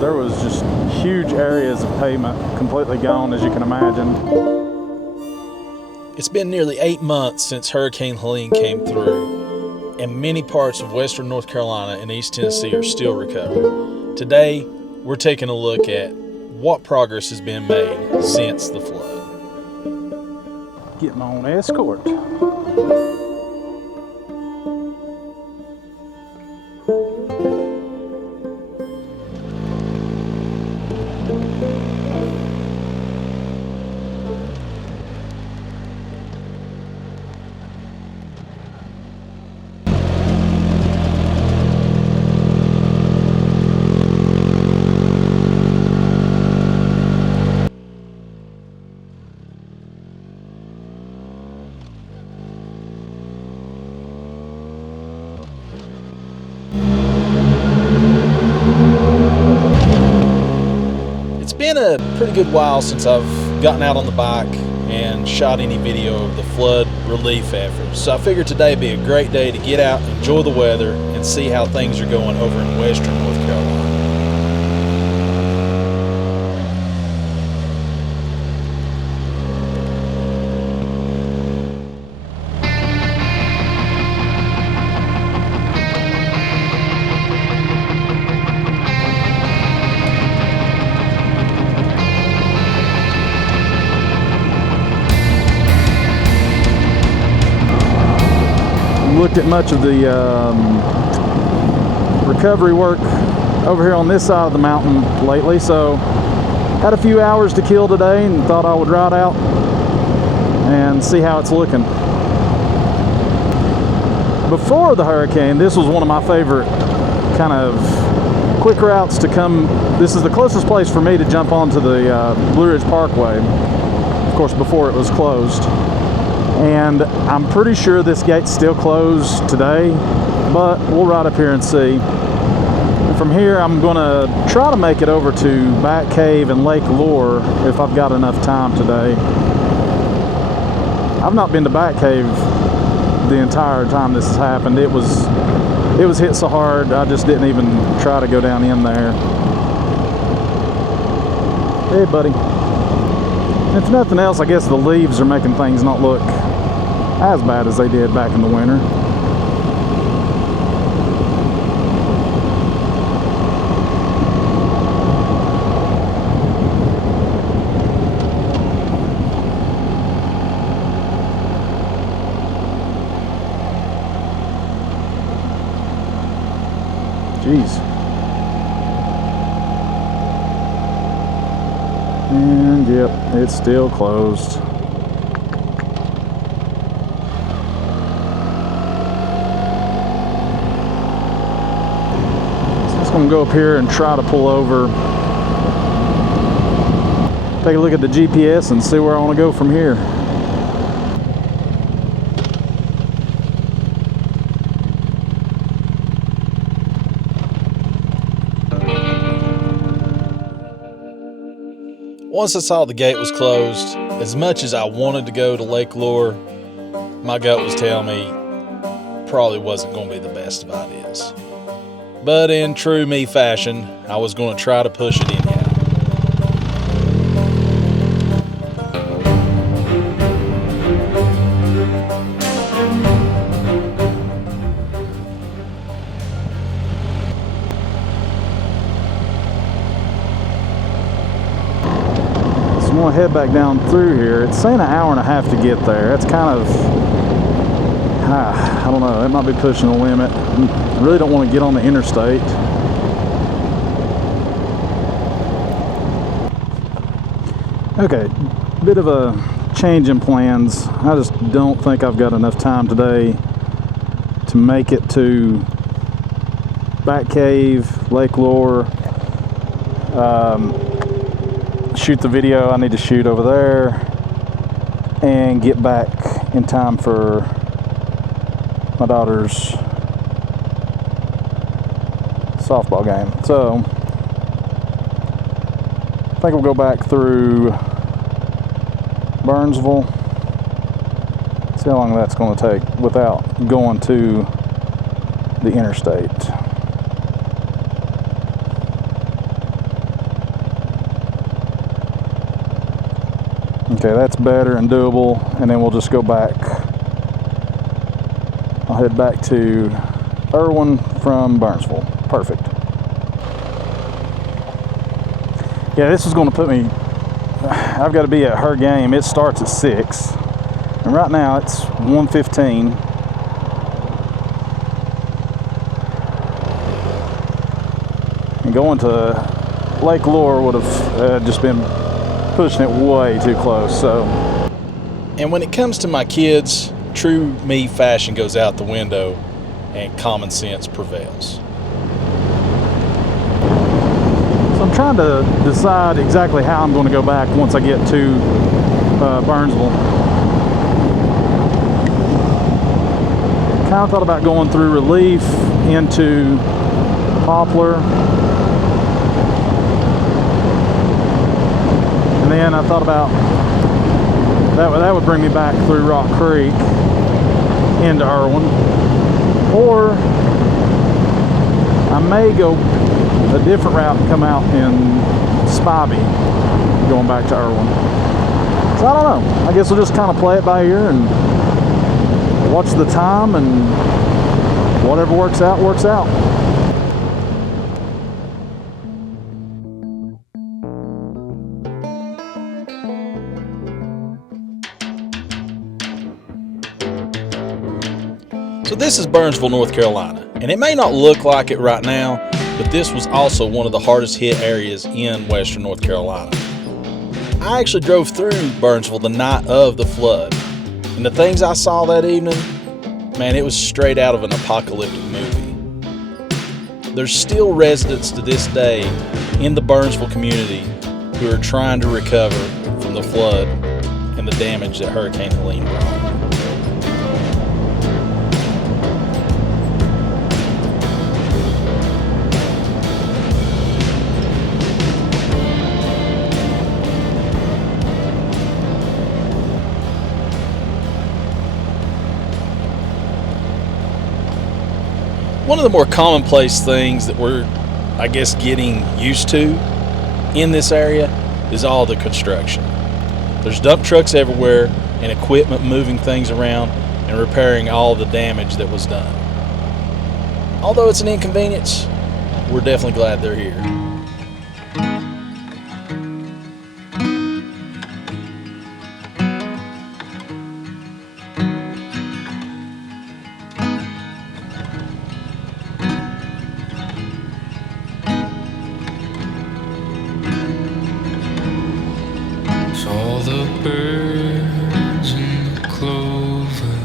There was just huge areas of pavement completely gone, as you can imagine. It's been nearly 8 months since Hurricane Helene came through, and many parts of western North Carolina and East Tennessee are still recovering. Today, we're taking a look at what progress has been made since the flood. Getting on escort. It's been a pretty good while since I've gotten out on the bike and shot any video of the flood relief efforts. So I figured today would be a great day to get out, enjoy the weather, and see how things are going over in western North Carolina. Looked at much of the recovery work over here on this side of the mountain lately, so had a few hours to kill today and thought I would ride out and see how it's looking. Before the hurricane, this was one of my favorite kind of quick routes to come. This is the closest place for me to jump onto the Blue Ridge Parkway, of course before it was closed. And I'm pretty sure this gate's still closed today, but we'll ride up here and see. From here, I'm gonna try to make it over to Bat Cave and Lake Lure if I've got enough time today. I've not been to Bat Cave the entire time this has happened. It was hit so hard, I just didn't even try to go down in there. Hey, buddy. If nothing else, I guess the leaves are making things not look as bad as they did back in the winter. Jeez. And yep, it's still closed. I'm gonna go up here and try to pull over, take a look at the GPS and see where I want to go from here. Once I saw the gate was closed, as much as I wanted to go to Lake Lure, my gut was telling me probably wasn't going to be the best of ideas. But in true me fashion, I was going to try to push it anyhow. So I'm going to head back down through here. It's saying an hour and a half to get there. That's kind of, I don't know, it might be pushing the limit. I really don't want to get on the interstate. Okay, bit of a change in plans. I just don't think I've got enough time today to make it to Bat Cave, Lake Lure, shoot the video I need to shoot over there, and get back in time for my daughter's softball game. So I think we'll go back through Burnsville, see how long that's going to take without going to the interstate. Okay, that's better and doable, and then we'll just go back. I'll head back to Irwin from Burnsville. Perfect. Yeah, this is going to put me, I've got to be at her game. It starts at 6, and right now it's 1:15. And going to Lake Lure would have just been pushing it way too close. So, and when it comes to my kids, true me fashion goes out the window and common sense prevails. So I'm trying to decide exactly how I'm going to go back once I get to Burnsville. Kind of thought about going through Relief into Poplar. And then I thought about that would bring me back through Rock Creek into Irwin. Or I may go a different route and come out in Spivey going back to Irwin. So I don't know. I guess we'll just kind of play it by ear and watch the time, and whatever works out, works out. So this is Burnsville, North Carolina, and it may not look like it right now, but this was also one of the hardest hit areas in western North Carolina. I actually drove through Burnsville the night of the flood, and the things I saw that evening, man, it was straight out of an apocalyptic movie. There's still residents to this day in the Burnsville community who are trying to recover from the flood and the damage that Hurricane Helene brought. One of the more commonplace things that we're, I guess, getting used to in this area is all the construction. There's dump trucks everywhere and equipment moving things around and repairing all the damage that was done. Although it's an inconvenience, we're definitely glad they're here. All the birds in the clover,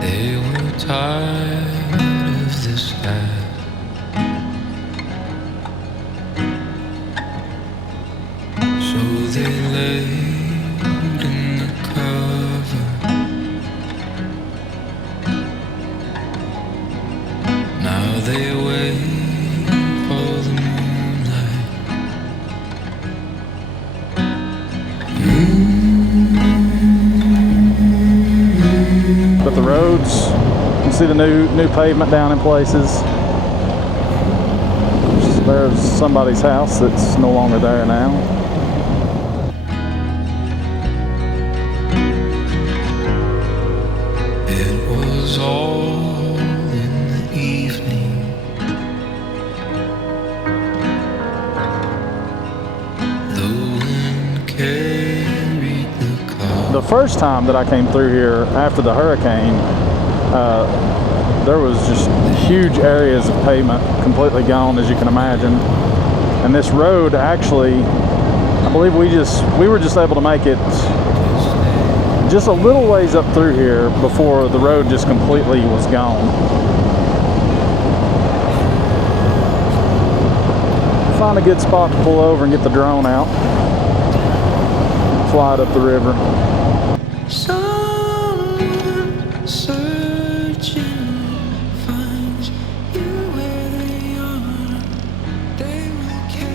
they were tired of the sky. So they laid in the cover. Now they wait for the moonlight. But the roads, you can see the new pavement down in places. There's somebody's house that's no longer there now. It was all in the evening. The wind carried the cloud. The first time that I came through here after the hurricane, there was just huge areas of pavement completely gone, as you can imagine. And this road actually, I believe we were just able to make it just a little ways up through here before the road just completely was gone. Find a good spot to pull over and get the drone out. Fly it up the river. Someone searching finds you where they are. They will carry.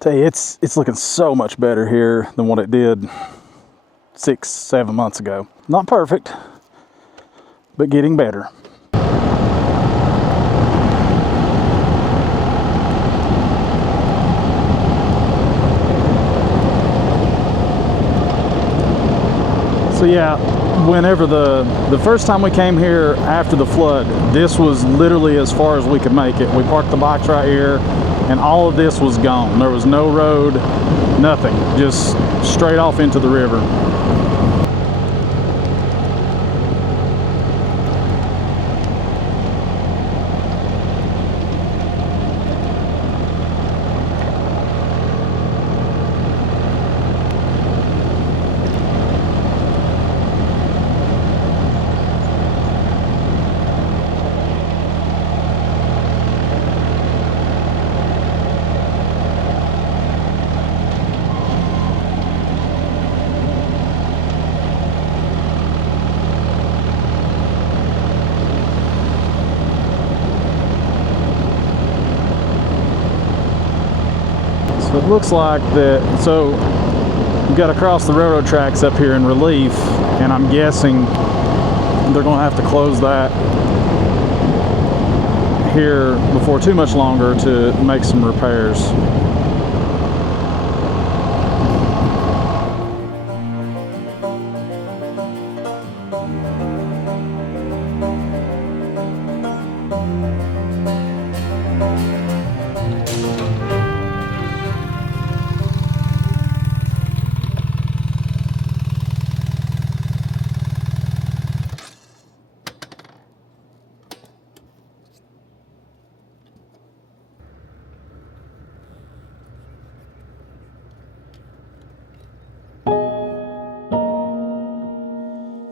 Tell you, it's looking so much better here than what it did 6-7 months ago. Not perfect, but getting better. So yeah, whenever the first time we came here after the flood, this was literally as far as we could make it. We parked the bikes right here, and all of this was gone. There was no road, nothing, just straight off into the river. So it looks like that, so we've got to cross the railroad tracks up here in Relief, and I'm guessing they're going to have to close that here before too much longer to make some repairs.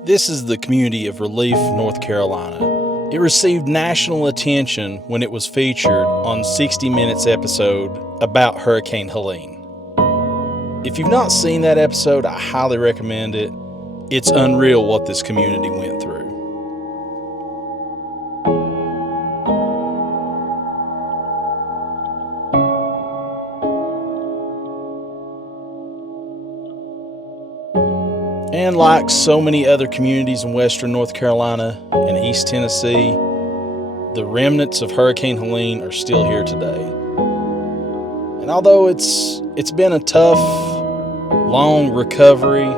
This is the community of Relief, North Carolina. It received national attention when it was featured on 60 Minutes episode about Hurricane Helene. If you've not seen that episode, I highly recommend it. It's unreal what this community went through. And like so many other communities in western North Carolina and East Tennessee, the remnants of Hurricane Helene are still here today. And although it's been a tough, long recovery,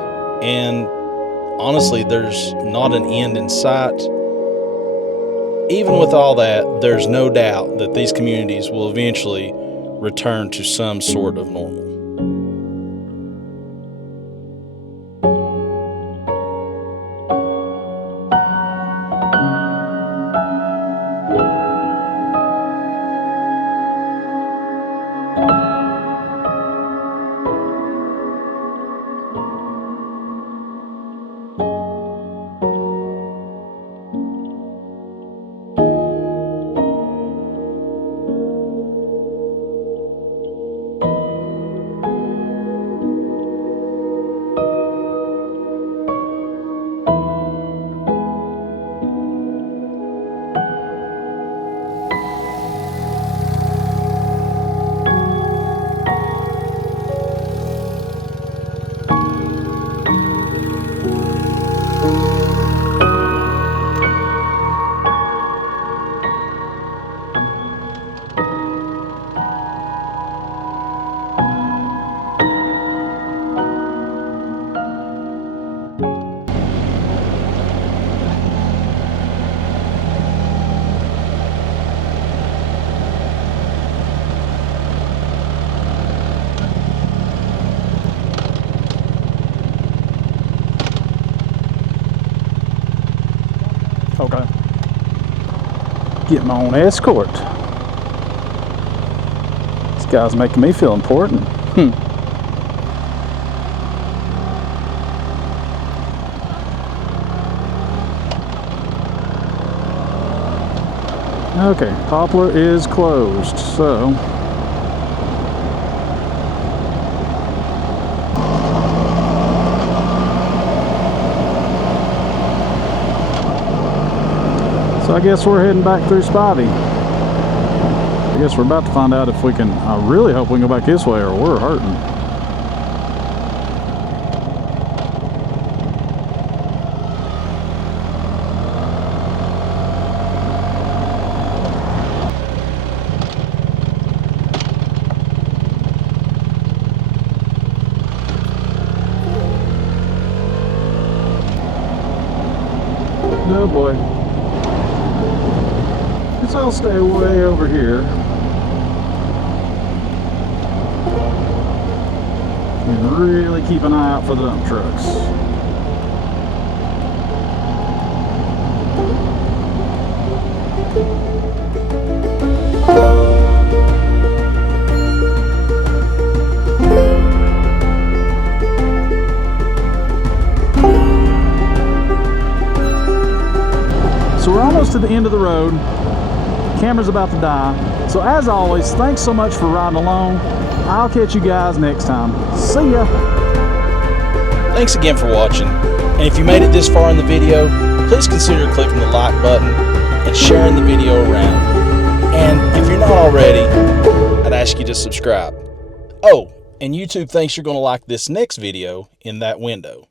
and honestly, there's not an end in sight, even with all that, there's no doubt that these communities will eventually return to some sort of normal. Okay. Get my own escort. This guy's making me feel important. Okay, Poplar is closed, so I guess we're heading back through Spivey. I guess we're about to find out if we can. I really hope we can go back this way or we're hurting. Oh boy. Guess I'll stay way over here. And really keep an eye out for the dump trucks. So we're almost to the end of the road. Camera's about to die. So as always, thanks so much for riding along. I'll catch you guys next time. See ya. Thanks again for watching. And if you made it this far in the video, please consider clicking the like button and sharing the video around. And if you're not already, I'd ask you to subscribe. Oh, and YouTube thinks you're going to like this next video in that window.